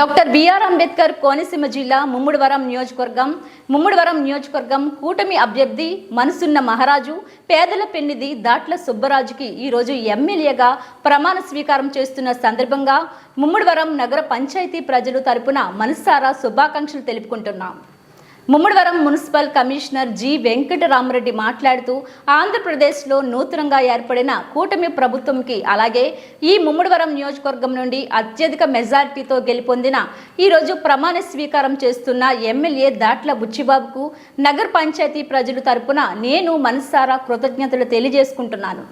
Doctor BR Ambedkar Konaseema జిల్లా ముమ్మిడివరం నియోజకవర్గం కూటమి అభ్యర్థి మనసున్న మహారాజు పేదల పెన్నిధి దాట్ల సుబ్బరాజుకి ఈరోజు ఎమ్మెల్యేగా ప్రమాణ స్వీకారం చేస్తున్న సందర్భంగా ముమ్మిడివరం నగర పంచాయతీ ప్రజలు తరపున మనసారా శుభాకాంక్షలు తెలుపుకుంటున్నాం. Mummidivaram municipal commissioner G Venkataramareddy మాట్లాడుతూ ఆంధ్రప్రదేశ్లో నూతనంగా ఏర్పడిన కూటమి ప్రభుత్వంకి అలాగే ఈ ముమ్మిడివరం నియోజకవర్గం నుండి అత్యధిక మెజారిటీతో గెలుపొందిన ఈరోజు ప్రమాణ స్వీకారం చేస్తున్న ఎమ్మెల్యే దాట్ల బుచ్చిబాబుకు నగర పంచాయతీ ప్రజలు తరపున నేను మనసారా కృతజ్ఞతలు తెలియజేసుకుంటున్నాను.